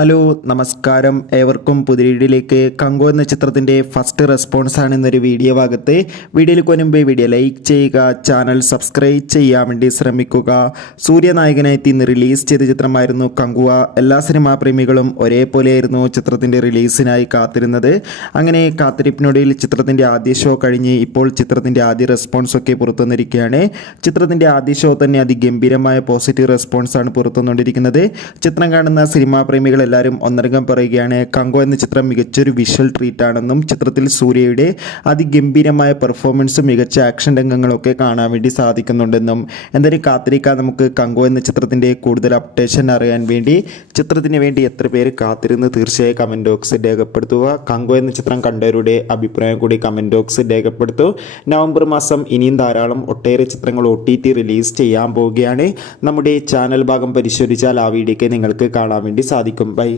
Hello നമസ്കാരം, ഏവർക്കും പുതിയ വീഡിയോയിലേക്ക്. കങ്കു എന്ന ചിത്രത്തിൻ്റെ ഫസ്റ്റ് റെസ്പോൺസാണ് ഇന്നൊരു വീഡിയോ ഭാഗത്ത്. വീഡിയോയിൽ മുൻപ് വീഡിയോ ലൈക്ക് ചെയ്യുക, ചാനൽ സബ്സ്ക്രൈബ് ചെയ്യാൻ വേണ്ടി ശ്രമിക്കുക. സൂര്യനായകനായി ഇന്ന് റിലീസ് ചെയ്ത ചിത്രമായിരുന്നു കങ്കുവ. എല്ലാ സിനിമാ പ്രേമികളും ഒരേപോലെയായിരുന്നു ചിത്രത്തിൻ്റെ റിലീസിനായി കാത്തിരുന്നത്. അങ്ങനെ കാത്തിരിപ്പിനൊടുവിൽ ചിത്രത്തിൻ്റെ ആദ്യ ഷോ കഴിഞ്ഞ് ഇപ്പോൾ ചിത്രത്തിൻ്റെ ആദ്യ റെസ്പോൺസൊക്കെ പുറത്തു വന്നിരിക്കുകയാണ്. ചിത്രത്തിൻ്റെ ആദ്യ ഷോ തന്നെ അതിഗംഭീരമായ പോസിറ്റീവ് റെസ്പോൺസാണ് പുറത്തു വന്നുകൊണ്ടിരിക്കുന്നത്. ചിത്രം കാണുന്ന സിനിമാ പ്രേമികൾ എല്ലാവരും ഒന്നടങ്കം പറയുകയാണ് കങ്കു എന്ന ചിത്രം മികച്ചൊരു വിഷ്വൽ ട്രീറ്റ് ആണെന്നും ചിത്രത്തിൽ സൂര്യയുടെ അതിഗംഭീരമായ പെർഫോമൻസും മികച്ച ആക്ഷൻ രംഗങ്ങളൊക്കെ കാണാൻ വേണ്ടി സാധിക്കുന്നുണ്ടെന്നും. എന്തായാലും കാത്തിരിക്കാൻ നമുക്ക് കങ്കു എന്ന ചിത്രത്തിൻ്റെ കൂടുതൽ അപ്ഡേഷൻ അറിയാൻ വേണ്ടി. ചിത്രത്തിന് വേണ്ടി എത്ര പേര് കാത്തിരുന്ന് തീർച്ചയായും കമൻറ്റ് ബോക്സിൽ രേഖപ്പെടുത്തുക. കങ്കു എന്ന ചിത്രം കണ്ടവരുടെ അഭിപ്രായം കൂടി കമൻറ്റ് ബോക്സിൽ രേഖപ്പെടുത്തു. നവംബർ മാസം ഇനിയും ധാരാളം ഒട്ടേറെ ചിത്രങ്ങൾ OTT റിലീസ് ചെയ്യാൻ പോവുകയാണ്. നമ്മുടെ ചാനൽ ഭാഗം പരിശോധിച്ചാൽ ആ വീഡിയോയ്ക്ക് നിങ്ങൾക്ക് കാണാൻ വേണ്ടി സാധിക്കും. ബൈ.